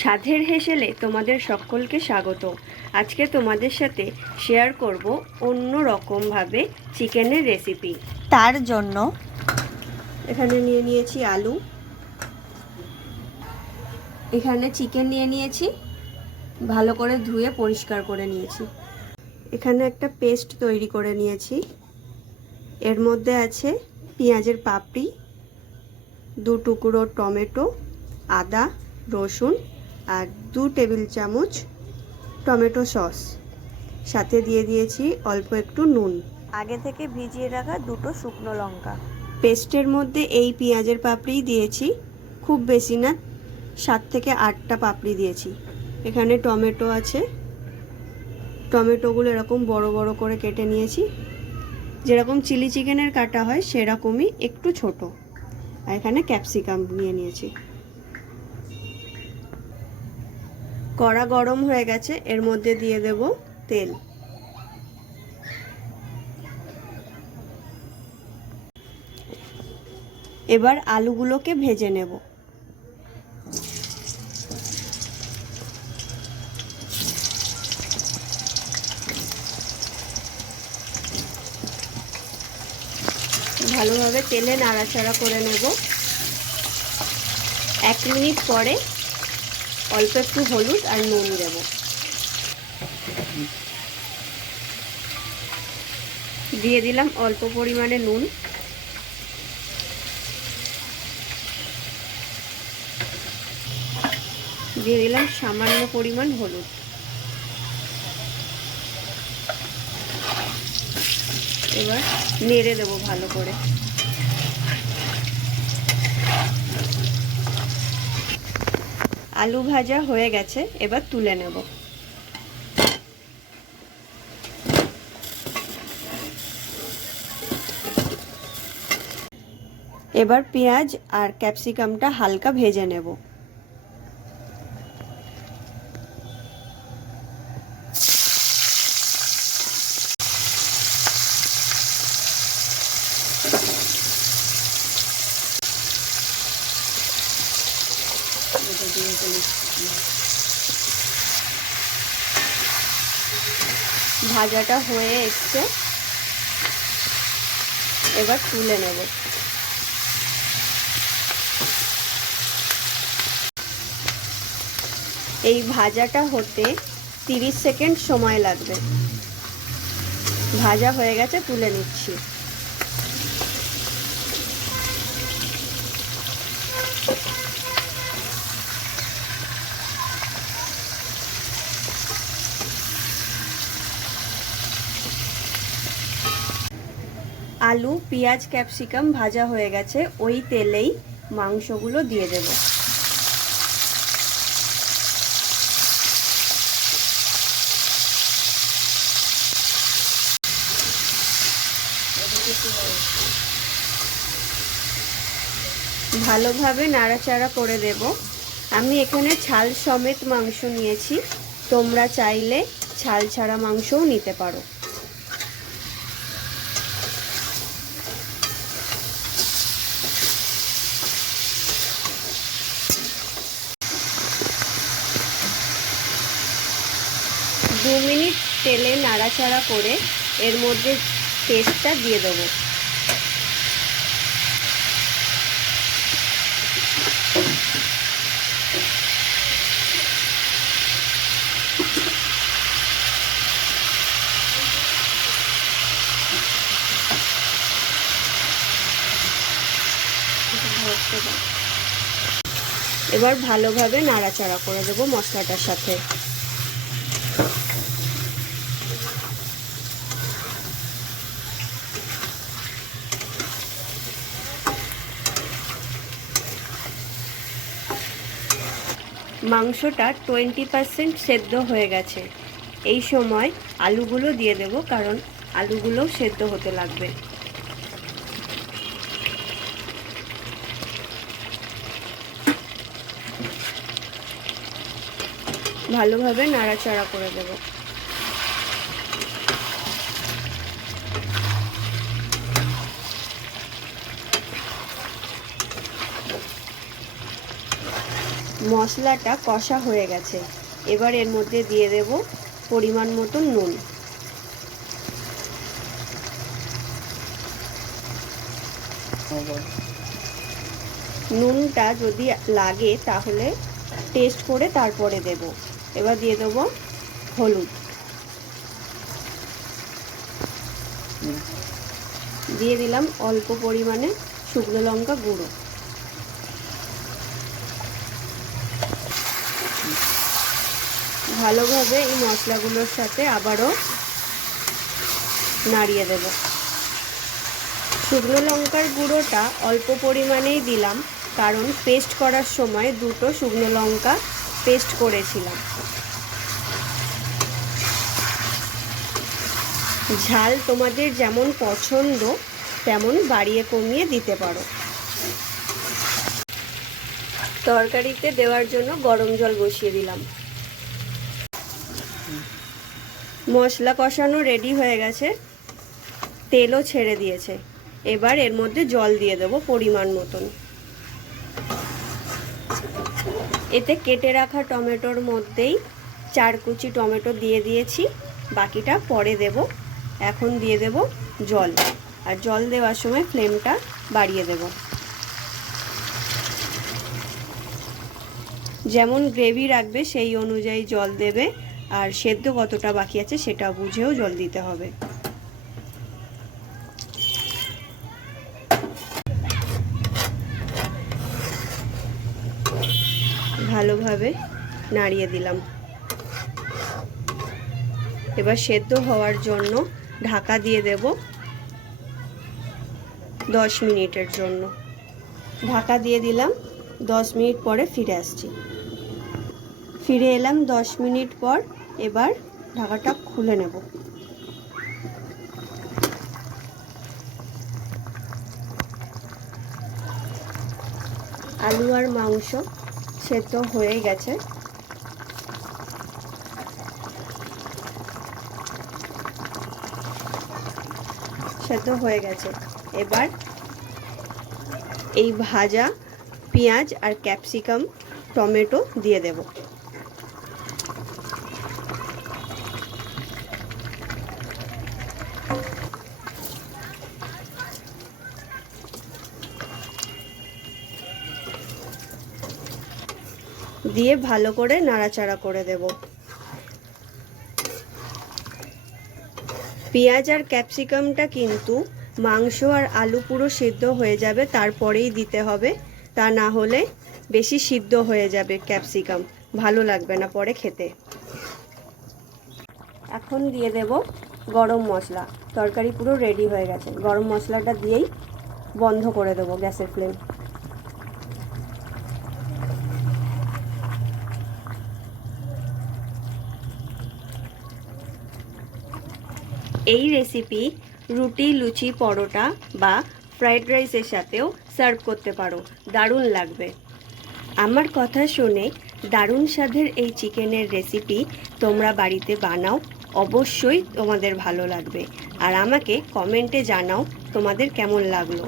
সাধের হেসেলে তোমাদের সকলকে স্বাগত। আজকে তোমাদের সাথে শেয়ার করব অন্য রকমভাবে চিকেনের রেসিপি। তার জন্য এখানে নিয়ে নিয়েছি আলু, এখানে চিকেন নিয়ে নিয়েছি, ভালো করে ধুয়ে পরিষ্কার করে নিয়েছি। এখানে একটা পেস্ট তৈরি করে নিয়েছি। এর মধ্যে আছে পেঁয়াজের পাপড়ি, 2 টুকরো টমেটো, আদা, রসুন আর 2 টেবিল চামচ টমেটো সস। সাথে দিয়ে দিয়েছি অল্প একটু নুন, আগে থেকে ভিজিয়ে রাখা 2টো শুকনো লঙ্কা। পেস্টের মধ্যে এই পেঁয়াজের পাপড়ি দিয়েছি, খুব বেশি না, 7 থেকে 8টা পাপড়ি দিয়েছি। এখানে টমেটো আছে, টমেটোগুলো এরকম বড় বড় করে কেটে নিয়েছি, যেরকম চিলি চিকেনের কাটা হয় সেরকমই, একটু ছোট। আর এখানে ক্যাপসিকাম নিয়ে নিয়েছি। কড়া গরম হয়ে গেছে, এর মধ্যে দিয়ে দেব তেল। এবার আলুগুলোকে ভেজে নেব। ভালোভাবে তেলে নাড়াচাড়া করে নেব। 1 মিনিট পরে অল্প একটু হলুদ আর নুন দেব। দিয়ে দিলাম অল্প পরিমাণে নুন। দিয়ে দিলাম সামান্য পরিমাণ হলুদ। এবার নেড়ে দেব ভালো করে। আলু ভাজা হয়ে গেছে, এবার তুলে নেব। এবার পেঁয়াজ আর ক্যাপসিকামটা হালকা ভেজে নেব। ভাজাটা হয়ে এসছে, এবার তুলে নেব। এই ভাজাটা হতে 30 সেকেন্ড সময় লাগবে। ভাজা হয়ে গেছে, তুলে নিচ্ছি। আলু, পেঁয়াজ, ক্যাপসিকাম ভাজা হয়ে গেছে, ওই তেলেই মাংসগুলো দিয়ে দেব। ভালোভাবে নাড়াচাড়া করে দেব। আমি এখানে ছাল সমেত মাংস নিয়েছি, তোমরা চাইলে ছাল ছাড়া মাংসও নিতে পারো। দু মিনিট তেলে নাড়াচাড়া করে এর মধ্যে পেস্টটা দিয়ে দেবো। এবার ভালোভাবে নাড়াচাড়া করে দেবো মশলাটার সাথে। মাংসটা 20% সেদ্ধ হয়ে গেছে। এই সময় আলুগুলো দিয়ে দেব, কারণ আলুগুলোও সেদ্ধ হতে লাগবে। ভালোভাবে নাড়াচাড়া করে দেব। মশলাটা কষা হয়ে গেছে। এবার এর মধ্যে দিয়ে দেব পরিমাণ মতো নুন। নুনটা যদি লাগে তাহলে টেস্ট করে তারপরে দেব। এবার দিয়ে দেব হলুদ, দিয়ে দিলাম অল্প পরিমাণে শুকনো লঙ্কা গুঁড়ো। ভালোভাবে এই মশলাগুলোর সাথে আবারও নাড়িয়ে দেব। শুকনো লঙ্কার গুঁড়োটা অল্প পরিমাণেই দিলাম, কারণ পেস্ট করার সময় দুটো শুকনো লঙ্কা পেস্ট করেছিলাম। ঝাল তোমাদের যেমন পছন্দ তেমন বাড়িয়ে কমিয়ে দিতে পারো। তরকারিতে দেওয়ার জন্য গরম জল বসিয়ে দিলাম। মশলা কষানো রেডি হয়ে গেছে, তেলও ছেড়ে দিয়েছে। এবার এর মধ্যে জল দিয়ে দেবো পরিমাণ মতন। এতে কেটে রাখা টমেটোর মধ্যেই 4 কুচি টমেটো দিয়ে দিয়েছি, বাকিটা পরে দেব। এখন দিয়ে দেব জল, আর জল দেওয়ার সময় ফ্লেমটা বাড়িয়ে দেব। যেমন গ্রেভি রাখবে সেই অনুযায়ী জল দেবে, আর সেদ্ধ কতটা বাকি আছে সেটা বুঝেও জল দিতে হবে। ভালোভাবে নাড়িয়ে দিলাম। এবার সেদ্ধ হওয়ার জন্য ঢাকা দিয়ে দেব 10 মিনিটের জন্য। ঢাকা দিয়ে দিলাম, 10 মিনিট পরে ফিরে আসছি। ফিরে এলাম 10 মিনিট পর। এবার ঢাকাটা খুলে নেব। আলু আর মাংস সেদ্ধ হয়ে গেছে। সেদ্ধ হয়ে গেছে। এবার এই ভাজা পেঁয়াজ আর ক্যাপসিকাম টমেটো দিয়ে দেব। দিয়ে ভালো করে নাড়াচাড়া করে দেব। পেঁয়াজ আর ক্যাপসিকামটা কিন্তু মাংস আর আলু পুরো সিদ্ধ হয়ে যাবে তারপরেই দিতে হবে, তা না হলে বেশি সিদ্ধ হয়ে যাবে ক্যাপসিকাম, ভালো লাগবে না পরে খেতে। এখন দিয়ে দেব গরম মশলা। তরকারি পুরো রেডি হয়ে গেছে। গরম মশলাটা দিয়েই বন্ধ করে দেব গ্যাসের ফ্লেম। এই রেসিপি রুটি, লুচি, পরোটা বা ফ্রাইড রাইসের সাথেও সার্ভ করতে পারো, দারুণ লাগবে। আমার কথা শুনে দারুণ স্বাদের এই চিকেনের রেসিপি তোমরা বাড়িতে বানাও, অবশ্যই তোমাদের ভালো লাগবে। আর আমাকে কমেন্টে জানাও তোমাদের কেমন লাগলো।